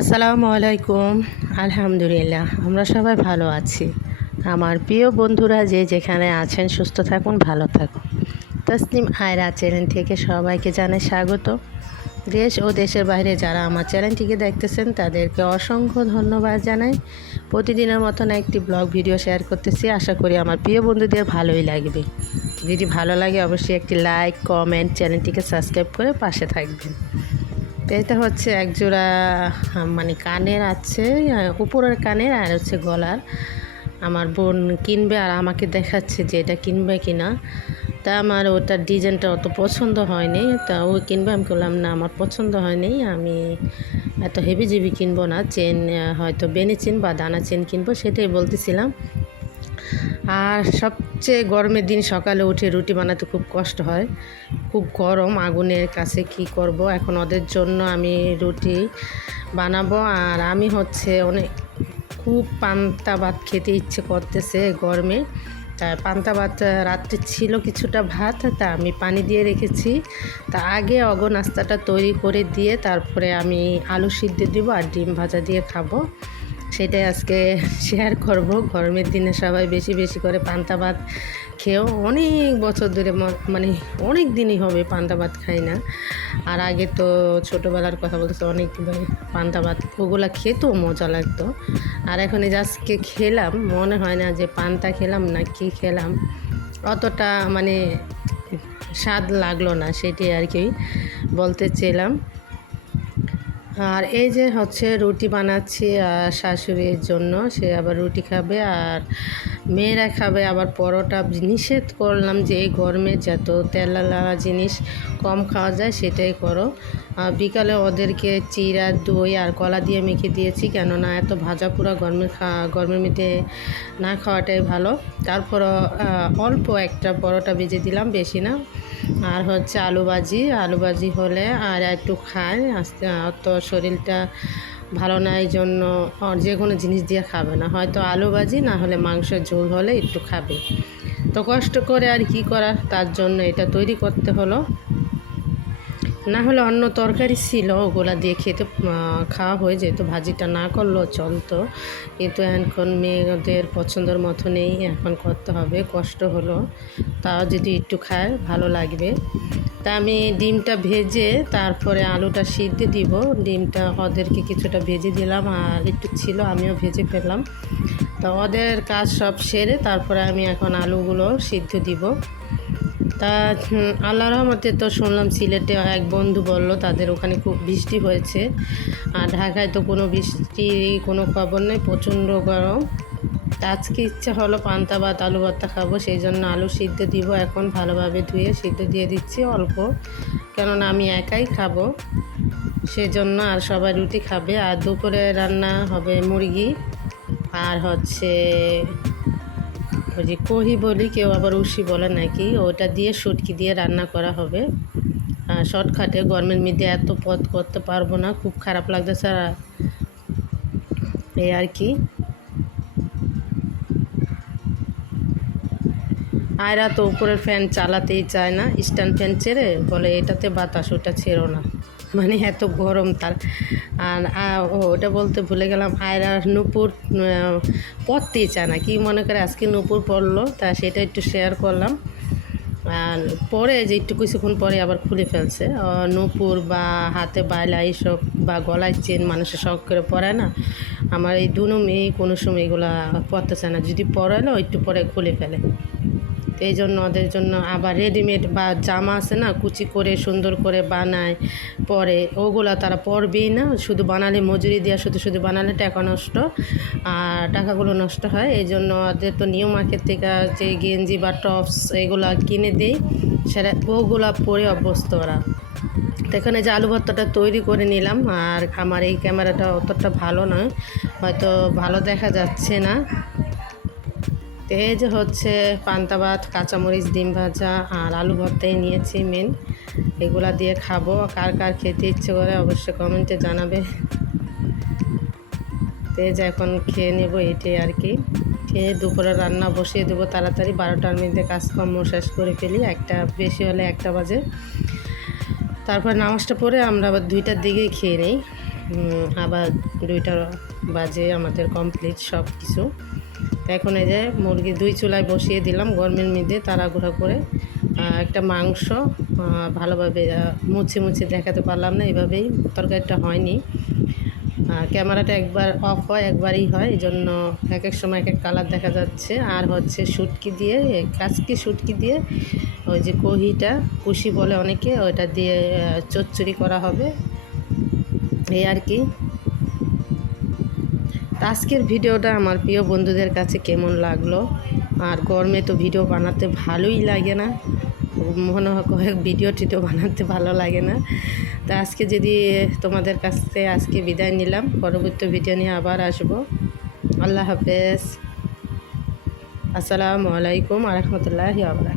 আসসালামু আলাইকুম। আলহামদুলিল্লাহ, আমরা সবাই ভালো আছি। আমার প্রিয় বন্ধুরা, যে যেখানে আছেন, সুস্থ থাকুন, ভালো থাকুন। তসলিম আয়রা চ্যানেল থেকে সবাইকে জানাই স্বাগত। দেশ ও দেশের বাইরে যারা আমার চ্যানেলটিকে দেখতেছেন, তাদেরকে অসংখ্য ধন্যবাদ জানাই। প্রতিদিনের মতন একটি ব্লগ ভিডিও শেয়ার করতেছি। আশা করি আমার প্রিয় বন্ধুদের ভালোই লাগবে। যদি ভালো লাগে, অবশ্যই একটি লাইক, কমেন্ট, চ্যানেলটিকে সাবস্ক্রাইব করে পাশে থাকবেন। তো এটা হচ্ছে এক জোড়া মানে কানের আছে উপরের কানের আর হচ্ছে গলার। আমার বোন কিনবে আর আমাকে দেখাচ্ছে যে এটা কিনবে কি না তা আমার ওটার ডিজাইনটা অত পছন্দ হয়নি, তা ও কিনবে। আমি বললাম, না, আমার পছন্দ হয়নি, আমি এত হেভি জিবি কিনবো না। চেন হয়তো বেনি চেন বা দানা চেন কিনবো, সেটাই বলতেছিলাম। আর সবচেয়ে গরমের দিন সকালে উঠে রুটি বানাতে খুব কষ্ট হয়। খুব গরম, আগুনের কাছে কি করব? এখন ওদের জন্য আমি রুটি বানাবো। আর আমি হচ্ছে অনেক, খুব পান্তা ভাত খেতে ইচ্ছে করতেছে গরমে। তা পান্তা ভাত রাত্রে ছিল কিছুটা ভাত, তা আমি পানি দিয়ে রেখেছি। তা আগে অগ নাস্তাটা তৈরি করে দিয়ে তারপরে আমি আলু সিদ্ধ দিব আর ডিম ভাজা দিয়ে খাব। সেটাই আজকে শেয়ার করব। গরমের দিনে সবাই বেশি বেশি করে পান্তা ভাত খেয়েও অনেক বছর ধরে মানে অনেক দিনই হবে পান্তা ভাত খাই না। আর আগে তো ছোটোবেলার কথা বলতেছে অনেক পান্তা ভাত, ওগুলো খেতেও মজা লাগতো। আর এখন এই আজকে খেলাম, মনে হয় না যে পান্তা খেলাম না কি খেলাম। অতটা মানে স্বাদ লাগল না সেটি আর কি বলতে চেলাম আর এই যে হচ্ছে রুটি বানাচ্ছি আর শাশুড়ির জন্য সে আবার রুটি খাবে আর মেয়েরা খাবে আবার পরোটা নিষেধ করলাম যে এই গরমে যত তেলালা জিনিস কম খাওয়া যায় সেটাই করো। বিকালে ওদেরকে চিরা দই আর কলা দিয়ে মেখে দিয়েছি কেননা এত ভাজা পুরা গরমের খা গরমের মধ্যে না খাওয়াটাই ভালো। তারপরও আহ, অল্প একটা পরোটা ভেজে দিলাম বেশি না। আর হচ্ছে আলু ভাজি আলু ভাজি হলে আর একটু খায় আস্তে অত শরীরটা ভালো না, এই জন্য যে কোনো জিনিস দিয়ে খাবে না। হয়তো আলু ভাজি, না হলে মাংসের ঝোল হলে একটু খাবে। তো কষ্ট করে আর কি করার তার জন্য এটা তৈরি করতে হলো। না হলে অন্য তরকারি ছিল, ওগুলা দিয়ে খেতে খাওয়া হয়ে যেত। ভাজিটা না করলেও চলতো। কিন্তু এখন মেয়েদের পছন্দের মতো নেই, এখন করতে হবে, কষ্ট হলো। তাও যদি একটু খায়, ভালো লাগবে। তা আমি ডিমটা ভেজে তারপরে আলুটা সিদ্ধ দিব। ডিমটা ওদেরকে কিছুটা ভেজে দিলাম, আর একটু ছিল, আমিও ভেজে ফেললাম। তো ওদের কাজ সব সেরে তারপরে আমি এখন আলুগুলো সিদ্ধ দিব। তা আল্লাহ রহমতে তো শুনলাম সিলেটে এক বন্ধু বলল তাদের ওখানে খুব বৃষ্টি হয়েছে। আর ঢাকায় তো কোনো বৃষ্টি, কোনো খবর নেই, প্রচণ্ড গরম। আজকে ইচ্ছা হলো পান্তা ভাত আলু ভর্তা খাব, সেই জন্য আলু সিদ্ধ দিব, এখন ভালোভাবে ধুয়ে সিদ্ধ দিয়ে দিচ্ছি অল্প। কেননা আমি একাই খাব, সেজন্য আর সবাই রুটি খাবে। আর দুপুরে রান্না হবে মুরগি, আর হচ্ছে ওই যে কহি বলি, কেউ আবার উসি বলে নাকি, ওটা দিয়ে শুটকি দিয়ে রান্না করা হবে। শর্টকাটে গরমের মধ্যে এত পথ করতে পারব না, খুব খারাপ লাগতেছে এই আর কি। আয়রা তো উপরের ফ্যান চালাতেই চায় না স্ট্যান্ড ফ্যান ছেড়ে বলে এটাতে বাতাস, ওটা ছেড়ো না। মানে এত গরম তার। আর ওটা বলতে ভুলে গেলাম আয়রা নূপুর আহ, পরতেই চায় না কি মনে করে আজকে নূপুর পড়ল তা সেটা একটু শেয়ার করলাম। আর পরে যে একটু কিছুক্ষণ পরে আবার খুলে ফেলছে। নূপুর বা হাতে বাইলা এইসব বা গলায় চেন মানুষের শখ করে পরায় না আমার এই দুনো মেয়ে কোনো সময় এগুলো পড়তে চায় না। যদি পরালো একটু পরে খুলে ফেলে। এই জন্য ওদের জন্য আবার রেডিমেড বা জামা আছে না, কুচি করে, সুন্দর করে বানায়। পরে ওগুলা তারা পরবেই না, শুধু বানালে মজুরি দেওয়া শুধু শুধু বানালে টাকা নষ্ট, আর টাকাগুলো নষ্ট হয়। এই জন্য ওদের তো নিউ মার্কেট থেকে যে গেঞ্জি বা টপস এগুলো কিনে দেই, সেটা ওগুলা পরে অভ্যস্ত ওরা। এখানে যে আলু ভর্তাটা তৈরি করে নিলাম, আর আমার এই ক্যামেরাটা অতটা ভালো নয়, হয়তো ভালো দেখা যাচ্ছে না। তো এই যে হচ্ছে পান্তা ভাত, কাঁচামরিচ, ডিম ভাজা আর আলু ভর্তাই নিয়েছি মেন এগুলা দিয়ে খাব। কার কার খেতে ইচ্ছে করে অবশ্যই কমেন্টে জানাবে। তো এই যে এখন খেয়ে নেব এটাই আর কি। খেয়ে দুপুরে রান্না বসিয়ে দেবো তাড়াতাড়ি। বারোটার মধ্যে কাজকর্ম শেষ করে ফেলি। একটা বেশি হলে একটা বাজে। তারপর নামাজটা পড়ে আমরা আবার দুইটার দিকেই খেয়ে নিই। আবার দুইটা বাজে আমাদের কমপ্লিট সব কিছু তো এখন এই যে মুরগি দুই চুলায় বসিয়ে দিলাম গরমের মধ্যে তাড়াগুড়া করে। একটা মাংস ভালোভাবে মুছে মুছে দেখাতে পারলাম না, এভাবেই তরকারিটা হয়নি। ক্যামেরাটা একবার অফ হয়, একবারই হয় এই জন্য এক এক সময় এক এক কালার দেখা যাচ্ছে। আর হচ্ছে শুটকি দিয়ে, কাচকি শুটকি দিয়ে, ওই যে কহিটা, কুশি বলে অনেকে, ওইটা দিয়ে চচ্চড়ি করা হবে। এই আর কি। আজকের ভিডিওটা আমার প্রিয় বন্ধুদের কাছে কেমন লাগল? আর গরমে তো ভিডিও বানাতে ভালোই লাগে না। মনে হয় ভিডিও টিডিও বানাতে ভালো লাগে না। তা আজকে যদি তোমাদের কাছ থেকে আজকে বিদায় নিলাম, পরবর্তী ভিডিও নিয়ে আবার আসব। আল্লাহ হাফেজ। আসসালামু আলাইকুম আ রহমতুল্লাহি আবরাকাতুহু